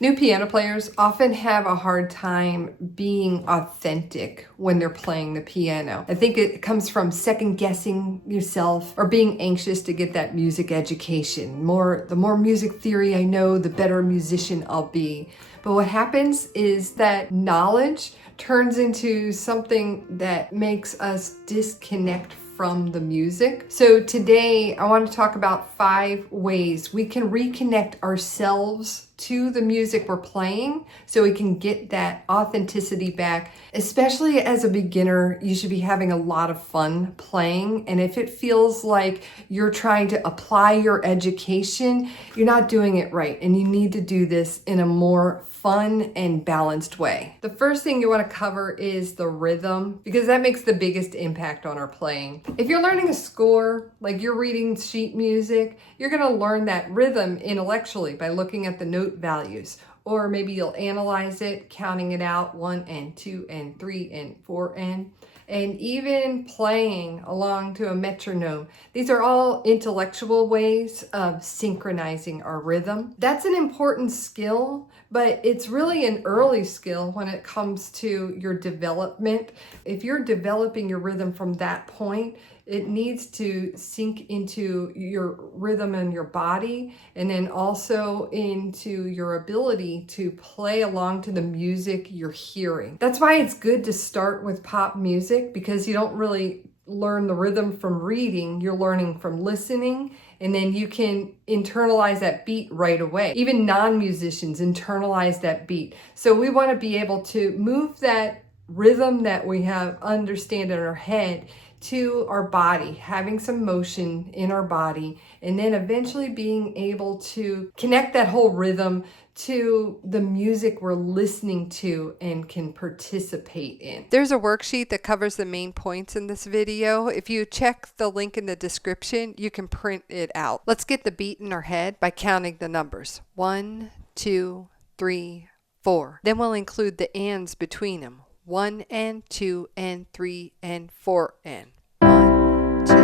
New piano players often have a hard time being authentic when they're playing the piano. I think it comes from second guessing yourself or being anxious to get that music education. The more music theory I know, the better musician I'll be. But what happens is that knowledge turns into something that makes us disconnect from the music. So today I want to talk about 5 ways we can reconnect ourselves to the music we're playing so we can get that authenticity back. Especially as a beginner, you should be having a lot of fun playing. And if it feels like you're trying to apply your education, you're not doing it right. And you need to do this in a more fun and balanced way. The first thing you want to cover is the rhythm, because that makes the biggest impact on our playing. If you're learning a score, like you're reading sheet music, you're going to learn that rhythm intellectually by looking at the note values. Or maybe you'll analyze it, counting it out, 1 and 2 and 3 and 4 and even playing along to a metronome. These are all intellectual ways of synchronizing our rhythm. That's an important skill, but it's really an early skill when it comes to your development. If you're developing your rhythm from that point, it needs to sink into your rhythm and your body, and then also into your ability to play along to the music you're hearing. That's why it's good to start with pop music, because you don't really learn the rhythm from reading, you're learning from listening, and then you can internalize that beat right away. Even non-musicians internalize that beat. So we want to be able to move that rhythm that we understand in our head to our body, having some motion in our body, and then eventually being able to connect that whole rhythm to the music we're listening to and can participate in. There's a worksheet that covers the main points in this video. If you check the link in the description, you can print it out. Let's get the beat in our head by counting the numbers. 1, 2, 3, 4. Then we'll include the ands between them. 1 and 2 and 3 and 4 and 1, 2,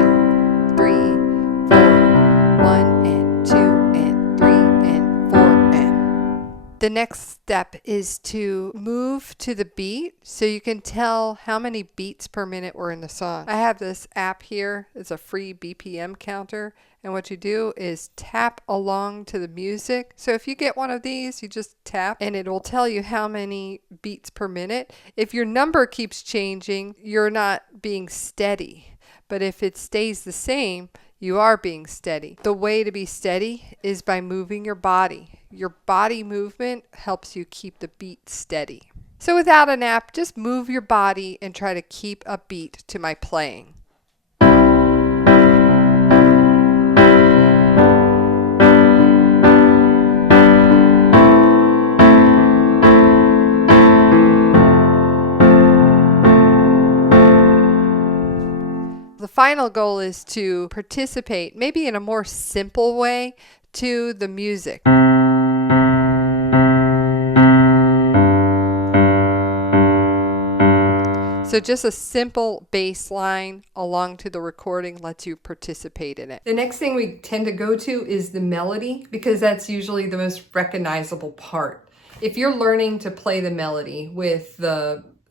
3, 4. 1 and 2 and 3 and 4 and. The next step is to move to the beat so you can tell how many beats per minute were in the song. I have this app here. It's a free BPM counter. And what you do is tap along to the music. So if you get one of these, you just tap and it will tell you how many beats per minute. If your number keeps changing, you're not being steady. But if it stays the same, you are being steady. The way to be steady is by moving your body. Your body movement helps you keep the beat steady. So without an app, just move your body and try to keep a beat to my playing. The final goal is to participate, maybe in a more simple way, to the music. So just a simple bass line along to the recording lets you participate in it. The next thing we tend to go to is the melody, because that's usually the most recognizable part. If you're learning to play the melody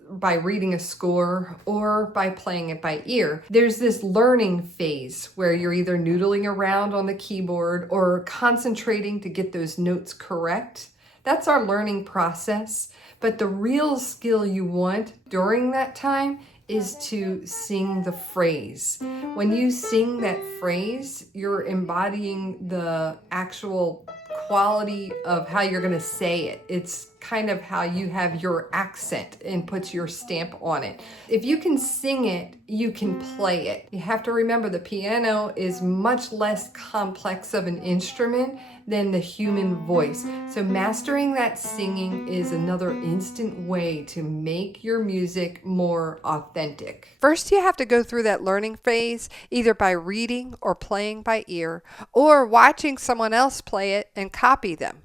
by reading a score or by playing it by ear, there's this learning phase where you're either noodling around on the keyboard or concentrating to get those notes correct. That's our learning process. But the real skill you want during that time is to sing the phrase. When you sing that phrase, you're embodying the actual quality of how you're going to say it. It's kind of how you have your accent and puts your stamp on it. If you can sing it, you can play it. You have to remember the piano is much less complex of an instrument than the human voice. So mastering that singing is another instant way to make your music more authentic. First, you have to go through that learning phase either by reading or playing by ear, or watching someone else play it and copy them.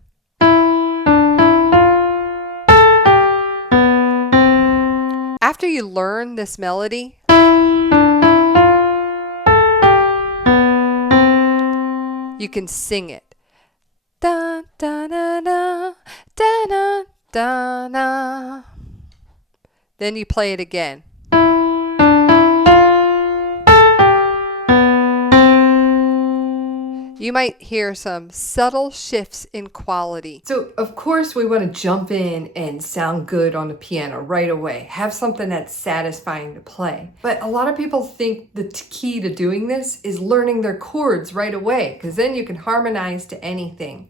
After you learn this melody, you can sing it. Da da da da da Da-na. Then you play it again. You might hear some subtle shifts in quality. So, of course, we want to jump in and sound good on the piano right away. Have something that's satisfying to play. But a lot of people think the key to doing this is learning their chords right away, because then you can harmonize to anything.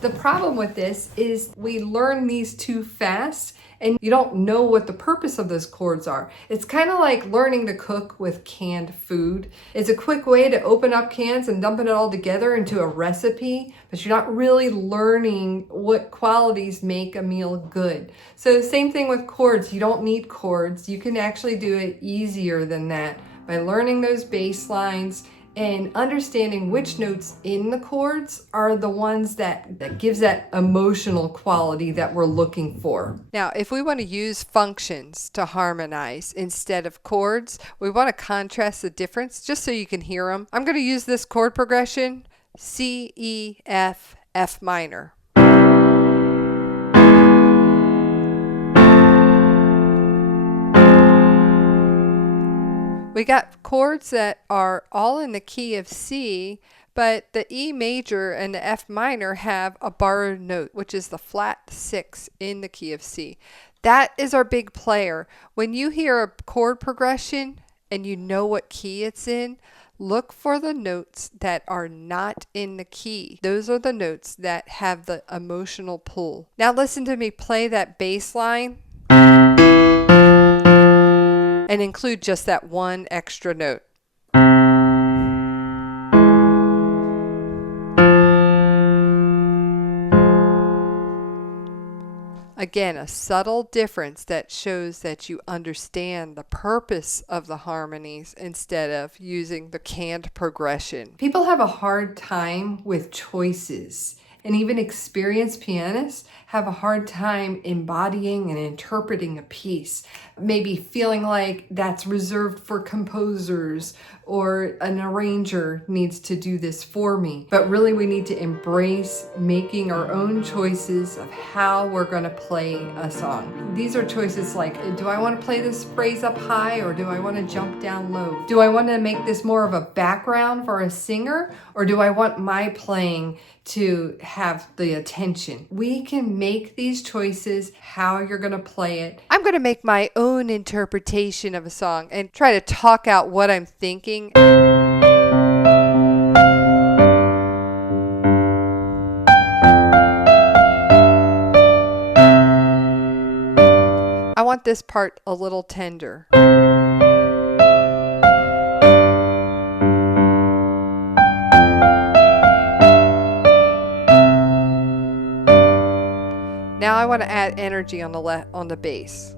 The problem with this is we learn these too fast and you don't know what the purpose of those chords are. It's kind of like learning to cook with canned food. It's a quick way to open up cans and dumping it all together into a recipe, but you're not really learning what qualities make a meal good. So the same thing with chords. You don't need chords. You can actually do it easier than that by learning those bass lines and understanding which notes in the chords are the ones that gives that emotional quality that we're looking for. Now, if we want to use functions to harmonize instead of chords, we want to contrast the difference just so you can hear them. I'm going to use this chord progression, C, E, F, F minor. We got chords that are all in the key of C, but the E major and the F minor have a borrowed note, which is the flat 6 in the key of C. That is our big player. When you hear a chord progression and you know what key it's in, look for the notes that are not in the key. Those are the notes that have the emotional pull. Now listen to me play that bass line and include just that one extra note. Again, a subtle difference that shows that you understand the purpose of the harmonies instead of using the canned progression. People have a hard time with choices, and even experienced pianists have a hard time embodying and interpreting a piece. Maybe feeling like that's reserved for composers or an arranger needs to do this for me. But really we need to embrace making our own choices of how we're going to play a song. These are choices like, do I want to play this phrase up high or do I want to jump down low? Do I want to make this more of a background for a singer or do I want my playing to have the attention? We can make these choices how you're going to play it. I'm going to make my own interpretation of a song and try to talk out what I'm thinking. I want this part a little tender. Now I want to add energy on the bass.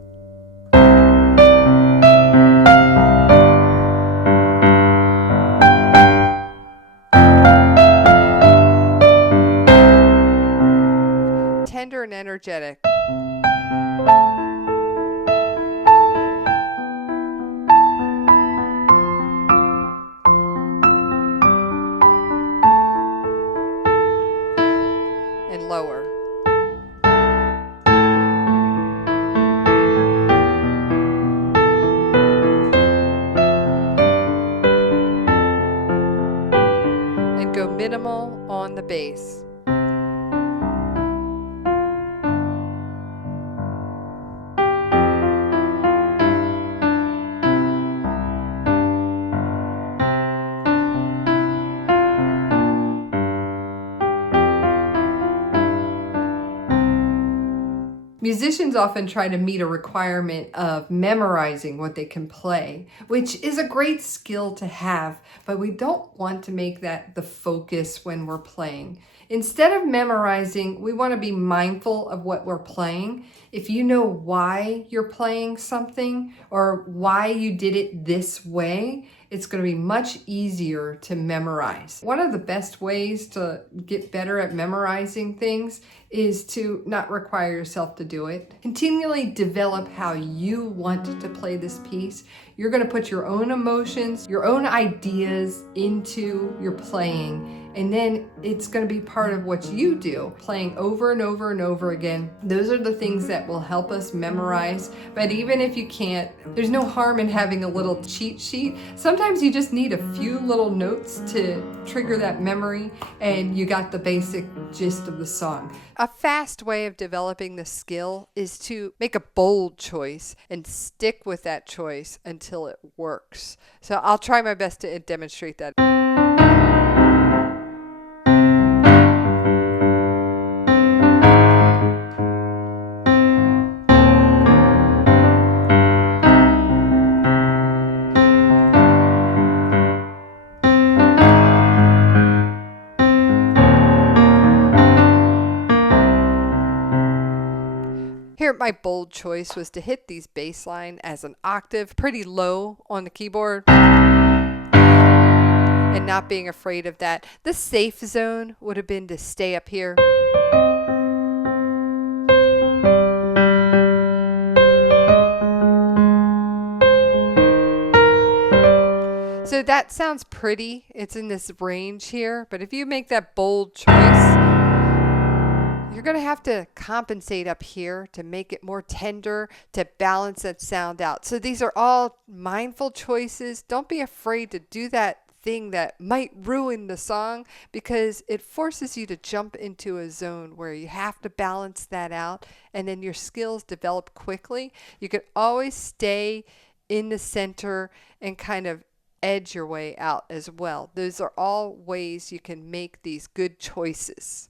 Tender and energetic. And lower. And go minimal on the bass. Musicians often try to meet a requirement of memorizing what they can play, which is a great skill to have, but we don't want to make that the focus when we're playing. Instead of memorizing, we want to be mindful of what we're playing. If you know why you're playing something or why you did it this way, it's going to be much easier to memorize. One of the best ways to get better at memorizing things is to not require yourself to do it. Continually develop how you want to play this piece. You're going to put your own emotions, your own ideas into your playing, and then it's going to be part of what you do, playing over and over and over again. Those are the things that will help us memorize. But even if you can't, there's no harm in having a little cheat sheet. Sometimes you just need a few little notes to trigger that memory, and you got the basic gist of the song. A fast way of developing the skill is to make a bold choice and stick with that choice until it works. So I'll try my best to demonstrate that. Here, my bold choice was to hit these bass line as an octave pretty low on the keyboard and not being afraid of that. The safe zone would have been to stay up here. So that sounds pretty. It's in this range here, but if you make that bold choice, you're going to have to compensate up here to make it more tender, to balance that sound out. So these are all mindful choices. Don't be afraid to do that thing that might ruin the song, because it forces you to jump into a zone where you have to balance that out, and then your skills develop quickly. You can always stay in the center and kind of edge your way out as well. Those are all ways you can make these good choices.